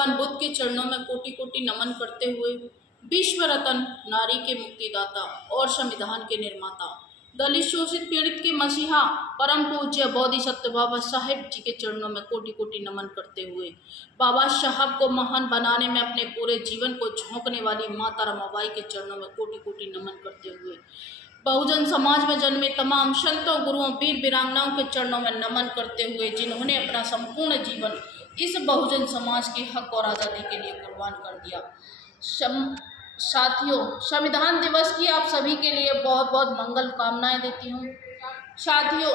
भगवान बुद्ध के चरणों में कोटि कोटि नमन करते हुए विश्व रत्न, नारी के मुक्तिदाता और संविधान के निर्माता, दलित शोषित पीड़ित के मसीहा, परम पूज्य बोधिसत्व बाबा साहेब जी के चरणों में कोटि कोटि नमन करते हुए बाबा साहब को महान बनाने में अपने पूरे जीवन को झोंकने वाली माता रमाबाई के चरणों में कोटि कोटि नमन करते हुए बहुजन समाज में जन्मे तमाम संतों, गुरुओं, वीर वीरांगनाओं के चरणों में नमन करते हुए जिन्होंने अपना संपूर्ण जीवन इस बहुजन समाज के हक और आज़ादी के लिए कुर्बान कर दिया। साथियों, संविधान दिवस की आप सभी के लिए बहुत बहुत मंगल कामनाएं देती हूँ। साथियों,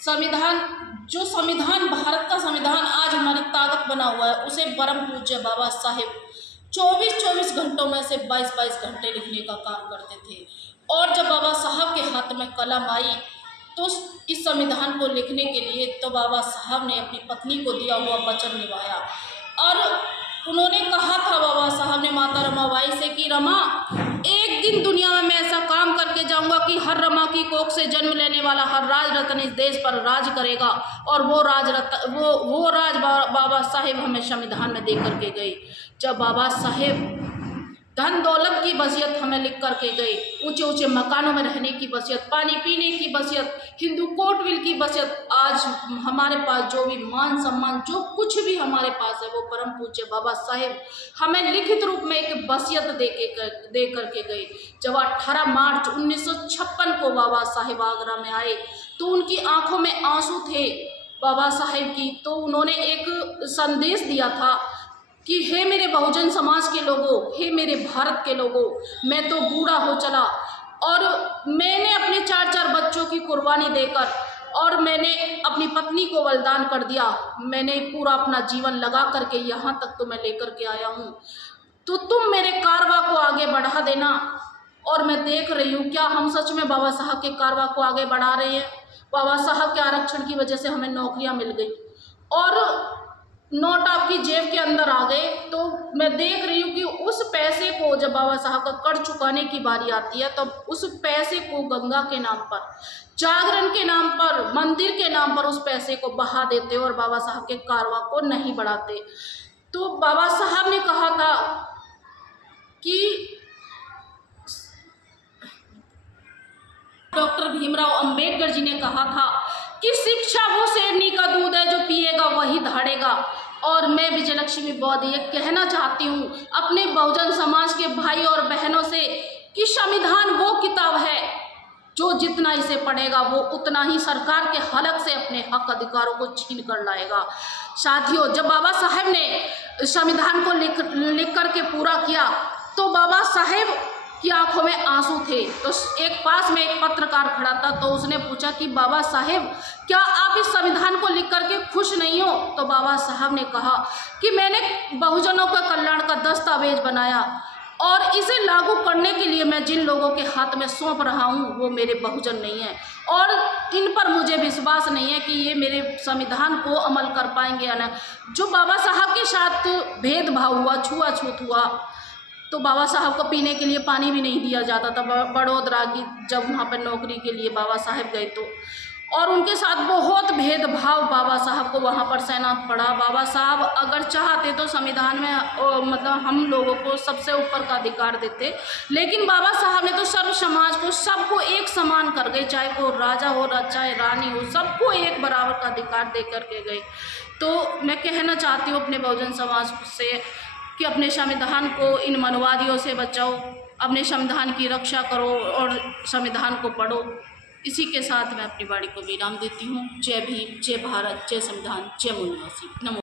संविधान भारत का संविधान आज हमारी ताकत बना हुआ है, उसे परम पूज्य बाबा साहेब 24 घंटों में से 22 घंटे लिखने का काम करते थे। और जब बाबा साहब के हाथ में कलम आई तो इस संविधान को लिखने के लिए तो बाबा साहब ने अपनी पत्नी को दिया हुआ वचन निभाया और उन्होंने कहा था, बाबा साहब ने माता रमाबाई से कि रमा, एक दिन दुनिया में मैं ऐसा काम करके जाऊंगा कि हर रमा की कोख से जन्म लेने वाला हर राज रत्न इस देश पर राज करेगा। और वो राज बाबा साहेब हमें संविधान में दे करके गए। जब बाबा साहेब धन दौलत की वसीयत हमें लिख करके गए, ऊंचे ऊंचे मकानों में रहने की वसीयत, पानी पीने की वसीयत, हिंदू कोर्ट विल की वसीयत, आज हमारे पास जो भी मान सम्मान जो कुछ भी हमारे पास है वो परम पूज्य बाबा साहेब हमें लिखित रूप में एक वसीयत दे करके गए। जब 18 मार्च 1956 को बाबा साहेब आगरा में आए तो उनकी आंखों में आंसू थे बाबा साहेब की। तो उन्होंने एक संदेश दिया था कि हे मेरे बहुजन समाज के लोगों, हे मेरे भारत के लोगों, मैं तो बूढ़ा हो चला और मैंने अपने 4 बच्चों की कुर्बानी देकर और मैंने अपनी पत्नी को बलिदान कर दिया। मैंने पूरा अपना जीवन लगा करके यहाँ तक तो मैं लेकर के आया हूँ, तो तुम मेरे कारवा को आगे बढ़ा देना। और मैं देख रही हूँ क्या हम सच में बाबा साहब के कारवा को आगे बढ़ा रहे हैं। बाबा साहब के आरक्षण की वजह से हमें नौकरियाँ मिल गई और नोट आपकी जेब के अंदर आ गए। तो मैं देख रही हूँ कि उस पैसे को जब बाबा साहब का कर चुकाने की बारी आती है तब उस पैसे को गंगा के नाम पर, जागरण के नाम पर, मंदिर के नाम पर उस पैसे को बहा देते और बाबा साहब के कारवा को नहीं बढ़ाते। तो बाबा साहब ने कहा था कि डॉक्टर भीमराव अंबेडकर जी ने कहा था कि शिक्षा वो शेरनी का दूध है जो पिएगा वही धाड़ेगा। और मैं विजयलक्ष्मी बौद्ध ये कहना चाहती हूँ अपने बहुजन समाज के भाई और बहनों से कि संविधान वो किताब है जो जितना इसे पढ़ेगा वो उतना ही सरकार के हलक से अपने हक अधिकारों को छीन कर लाएगा। साथियों, जब बाबा साहेब ने संविधान को लिख करके पूरा किया तो बाबा साहेब की आंखों में आंसू थे। तो एक पास में एक पत्रकार खड़ा था तो उसने पूछा कि बाबा साहेब क्या आप इस संविधान को लिख करके खुश नहीं हो। तो बाबा साहब ने कहा कि मैंने बहुजनों का कल्याण का दस्तावेज बनाया और इसे लागू करने के लिए मैं जिन लोगों के हाथ में सौंप रहा हूँ वो मेरे बहुजन नहीं है और इन पर मुझे विश्वास नहीं है कि ये मेरे संविधान को अमल कर पाएंगे या नहीं। जो बाबा साहब के साथ भेदभाव हुआ, छुआछूत हुआ, तो बाबा साहब को पीने के लिए पानी भी नहीं दिया जाता था। बड़ोदरा की जब वहाँ पर नौकरी के लिए बाबा साहब गए तो और उनके साथ बहुत भेदभाव बाबा साहब को वहाँ पर सहना पड़ा। बाबा साहब अगर चाहते तो संविधान में मतलब हम लोगों को सबसे ऊपर का अधिकार देते, लेकिन बाबा साहब ने तो सर्व समाज को सबको एक समान कर गए, चाहे वो राजा हो चाहे रानी हो, सबको एक बराबर का अधिकार दे करके गए। तो मैं कहना चाहती हूँ अपने बहुजन समाज से कि अपने संविधान को इन मनवादियों से बचाओ, अपने संविधान की रक्षा करो और संविधान को पढ़ो। इसी के साथ मैं अपनी वाणी को विराम देती हूँ। जय भीम, जय भारत, जय संविधान, जय मूलवासी। नमो।